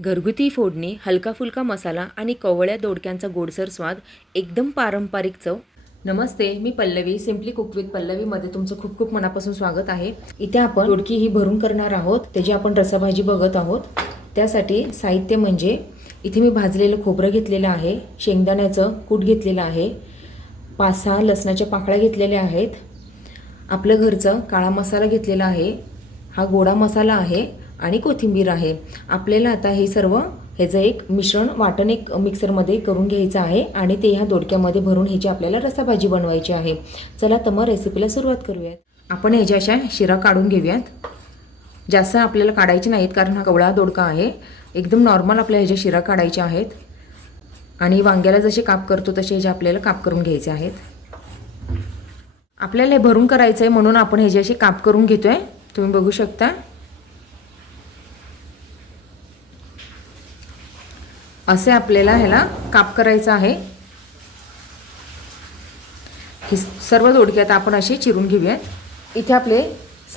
घरगुती फोडणी हलका फुलका मसाला आणि कवळ्या दोडक्यांचा गोडसर स्वाद एकदम पारंपरिक चव. नमस्ते मी पल्लवी सिम्पली कुक विथ पल्लवीमध्ये तुमचं खूप खूप मनापासून स्वागत आहे. इथे आपण दोडकी ही भरून करणार आहोत त्याची आपण रसाभाजी बघत आहोत. त्यासाठी साहित्य म्हणजे इथे मी भाजलेलं खोबरं घेतलेलं आहे शेंगदाण्याचं कूट घेतलेलं आहे पाच सहा लसणाच्या पाकळ्या घेतलेल्या आहेत. आपलं घरचं काळा मसाला घेतलेला आहे. हा गोडा मसाला आहे. आणि कोथिंबीर आहे. आपल्याला आता हे सर्व ह्याचं एक मिश्रण वाटण एक मिक्सरमध्ये करून घ्यायचं आहे आणि ते ह्या दोडक्यामध्ये भरून ह्याची आपल्याला रसाभाजी बनवायची आहे. चला तर मग रेसिपीला सुरुवात करूयात. आपण ह्याच्या अशा शिरा काढून घेऊयात. जास्त आपल्याला काढायचे नाहीत कारण हा कवळा दोडका आहे. एकदम नॉर्मल आपल्या ह्याच्या शिरा काढायच्या आहेत. आणि वांग्याला जसे काप करतो तसे ह्याचे आपल्याला काप करून घ्यायचे आहेत. आपल्याला हे भरून करायचं आहे म्हणून आपण ह्याचे असे काप करून घेतो आहे तुम्ही बघू शकता. असे आपल्याला ह्याला काप करायचं आहे. ही सर्व दोडकी आता आपण अशी चिरून घेऊयात. इथे आपले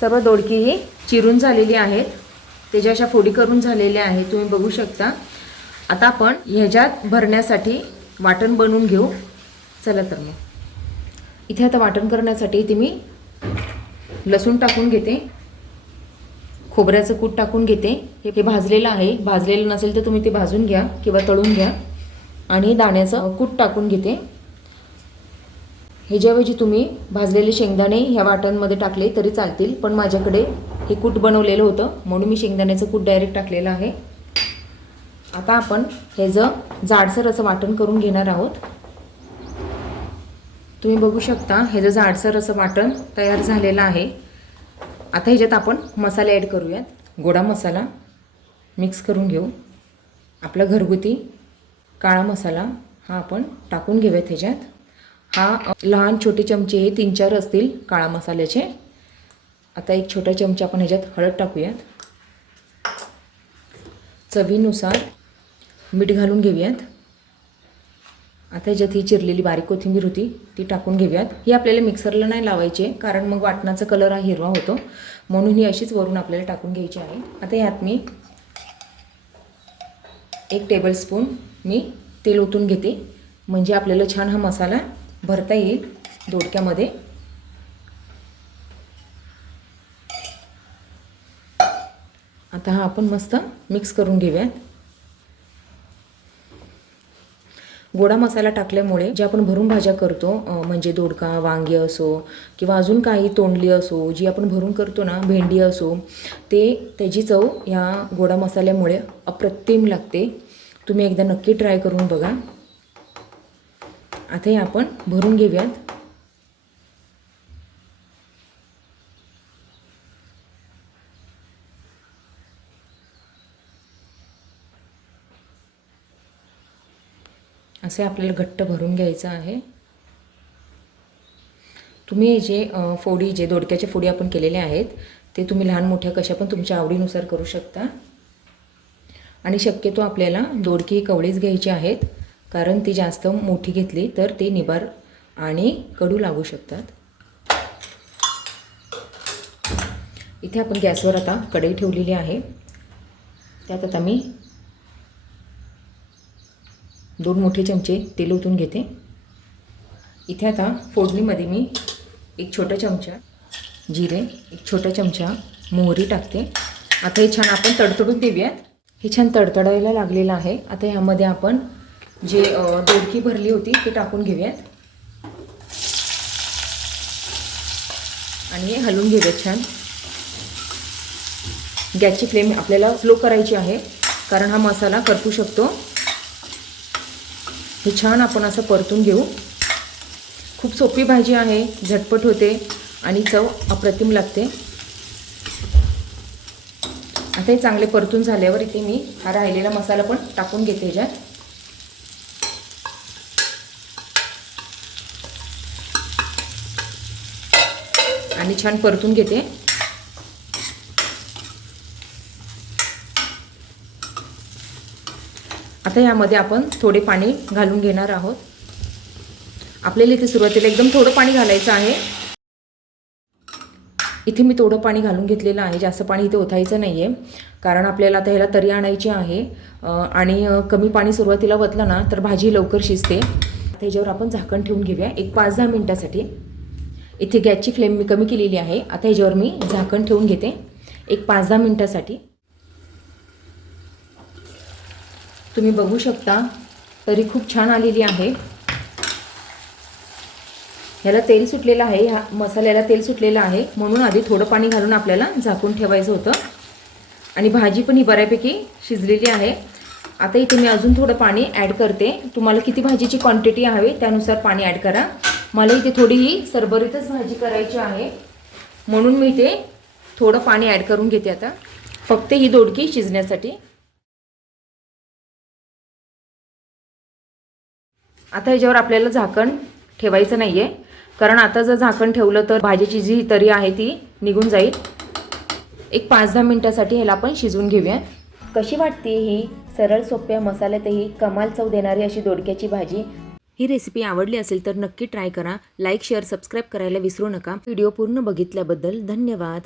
सर्व दोडकी ही चिरून झालेली आहेत. त्याच्या अशा फोडी करून झालेल्या आहेत तुम्ही बघू शकता. आता आपण ह्याच्यात भरण्यासाठी वाटण बनवून घेऊ. चला तर मग. इथे आता वाटण करण्यासाठी इथे मी लसूण टाकून घेते. खोबऱ्याचं कूट टाकून घेते. हे भाजलेलं आहे. भाजलेलं नसेल तर तुम्ही ते भाजून घ्या किंवा तळून घ्या. आणि दाण्याचं कूट टाकून घेते. ह्याच्याऐवजी तुम्ही भाजलेले शेंगदाणे ह्या वाट्यांमध्ये टाकले तरी चालतील पण माझ्याकडे हे कूट बनवलेलं होतं म्हणून मी शेंगदाण्याचं कूट डायरेक्ट टाकलेलं आहे. आता आपण ह्याचं जाडसर असं वाटण करून घेणार आहोत. तुम्ही बघू शकता ह्याचं जाडसर असं वाटण तयार झालेलं आहे. आता ह्याच्यात आपण मसाले ॲड करूयात. गोडा मसाला मिक्स करून घेऊ. आपला घरगुती काळा मसाला हा आपण टाकून घेऊयात ह्याच्यात. हा लहान छोटे चमचे हे तीन चार असतील काळा मसाल्याचे. आता एक छोटा चमचा आपण ह्याच्यात हळद टाकूयात. चवीनुसार मीठ घालून घेऊयात. आता ह्याच्यात ही चिरलेली बारीक कोथिंबीर होती ती टाकून घेऊयात. ही आपल्याला मिक्सरला नाही लावायची कारण मग वाटणाचा कलर हा हिरवा होतो. म्हणून ही अशीच वरून आपल्याला टाकून घ्यायची आहे. आता यात मी एक टेबलस्पून मी तेल ओतून घेते. म्हणजे आपल्याला छान हा मसाला भरता येईल दोडक्यामध्ये. आता हा आपण मस्त मिक्स करून घेऊयात. गोडा मसाला टाकल्यामुळे जे आपण भरून भाज्या करतो म्हणजे दोडका वांगी असो किंवा अजून काही तोंडली असो जी आपण भरून करतो ना भेंडी असो ते त्याची चव या गोडा मसाल्यामुळे अप्रतिम लागते. तुम्ही एकदा नक्की ट्राय करून बघा. आता हे आपण भरून घेऊयात. असे आपल्याला घट्ट भरून घ्यायचं आहे. तुम्ही जे फोडी जे दोडक्याच्या फोडी आपण केलेल्या आहेत ते तुम्ही लहान मोठ्या कशा पण तुमच्या आवडीनुसार करू शकता. आणि शक्यतो आपल्याला दोडकी कवळीच घ्यायची आहेत कारण ती जास्त मोठी घेतली तर ते निबार आणि कडू लागू शकतात. इथे आपण गॅसवर आता कढई ठेवलेली आहे. त्यात आता मी दोन मोठे चमचे तेल ओतून घेते. इथे आता फोडणीमध्ये मी एक छोटा चमचा जिरे एक छोटा चमचा मोहरी टाकते. आता हे छान आपण तडतडून देऊयात हे छान तडतडायला लागलेलं आहे. आता ह्यामध्ये आपण जे दोडकी भरली होती ते टाकून घेऊयात. आणि हे हलवून घेऊयात छान. गॅसची फ्लेम आपल्याला स्लो करायची आहे कारण हा मसाला करपू शकतो. हे छान आपण असं परतून घेऊ. खूप सोपी भाजी आहे झटपट होते आणि चव अप्रतिम लागते. आता हे चांगले परतून झाल्यावर इथे मी हा राहिलेला मसाला पण टाकून घेते ह्याच्यात. आणि छान परतून घेते. आता यामध्ये आपण थोडे पाणी घालून घेणार आहोत. आपल्याला इथे सुरुवातीला एकदम थोडं पाणी घालायचं आहे. इथे मी थोडं पाणी घालून घेतलेलं आहे. जास्त पाणी इथे ओतायचं नाही आहे कारण आपल्याला आता ह्याला तरी आणायची आहे. आणि कमी पाणी सुरुवातीला वतलं ना तर भाजी लवकर शिजते. त्याच्यावर ह्याच्यावर आपण झाकण ठेवून घेऊया. एक पाच दहा मिनटासाठी. इथे गॅसची फ्लेम मी कमी केलेली आहे. आता ह्याच्यावर मी झाकण ठेवून घेते. एक पाच दहा मिनटासाठी. तुम्ही बघू शकता तरी खूप छान आलेली आहे. ह्याला तेल सुटलेलं आहे ह्या मसाल्याला तेल सुटलेलं आहे. म्हणून आधी थोडं पाणी घालून आपल्याला झाकून ठेवायचं होतं. आणि भाजी पण ही बऱ्यापैकी शिजलेली आहे. आता इथे मी अजून थोडं पाणी ॲड करते. तुम्हाला किती भाजीची क्वांटिटी हवी त्यानुसार पाणी ॲड करा. मला इथे थोडी ही सरभरीतच भाजी करायची आहे. म्हणून मी इथे थोडं पाणी ॲड करून घेते आता. फक्त ही दोडकी शिजण्यासाठी. आता ह्याच्यावर आपल्याला झाकण ठेवायचं नाही आहे कारण आता जर झाकण ठेवलं तर भाजीची जी तरी आहे ती निघून जाईल. एक पाच दहा मिनटासाठी ह्याला आपण शिजवून घेऊया. कशी वाटते ही? सरळ सोप्या मसाल्यातही कमाल चव देणारी अशी दोडक्याची भाजी. ही रेसिपी आवडली असेल तर नक्की ट्राय करा. लाईक शेअर सबस्क्राईब करायला विसरू नका. व्हिडिओ पूर्ण बघितल्याबद्दल धन्यवाद.